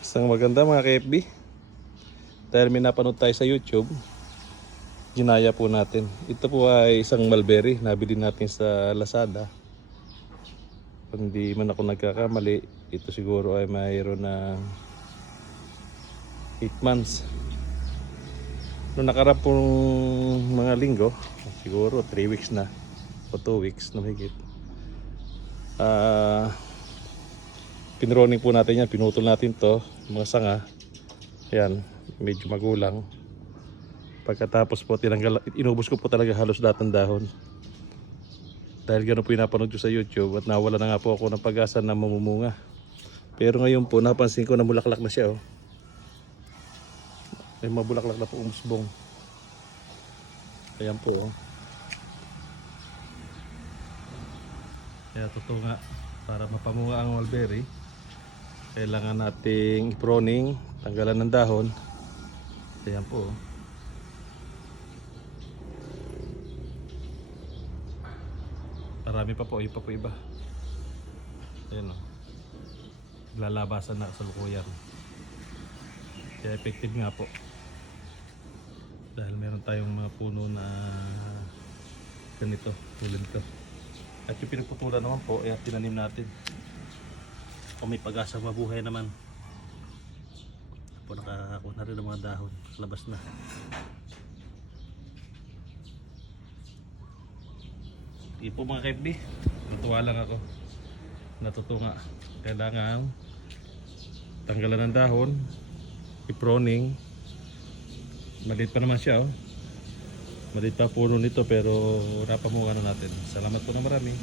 Isang maganda mga ka-FB. Dahil may napanood tayo sa YouTube, ginaya po natin. Ito po ay isang mulberry. Nabili natin sa Lazada. Kung hindi man ako nagkakamali, ito siguro ay mayroon na 8 months. Noong nakarap pong mga linggo, siguro 3 weeks na o 2 weeks na mahigit. Pinroning po natin yan, pinutol natin to, mga sanga. Yan, medyo magulang. Pagkatapos po inubos ko po talaga halos lahat ng dahon. Dahil gano'n po yung napanood ko sa YouTube at nawala na nga po ako ng pag-asa na mamumunga. Pero ngayon po napansin ko na bulaklak na siya. Oh. May mabulaklak na po umusbong. Ayan po. Oh. Kaya totoo nga, para mapamunga ang mulberry, kailangan nating pruning, tanggalan ng dahon. Ayan po. Oh. Marami pa po, iba pa po iba. Ayan o. Lalabasan na sa lukuyan. Kaya effective nga po. Dahil meron tayong mga puno na ganito, tulad ito. At yung pinagputulan naman po, ay tinanim natin. Kung may pag-asa mabuhay naman. Po nakakakuha na rin ng mga dahon. Labas na. Hindi po mga ka-FB, natuwa lang ako. Natutunga. Kailangan tanggalan ng dahon, i-pruning. Maliit pa naman siya. Oh. Maliit pa puno nito pero napamunga na natin. Salamat po na marami.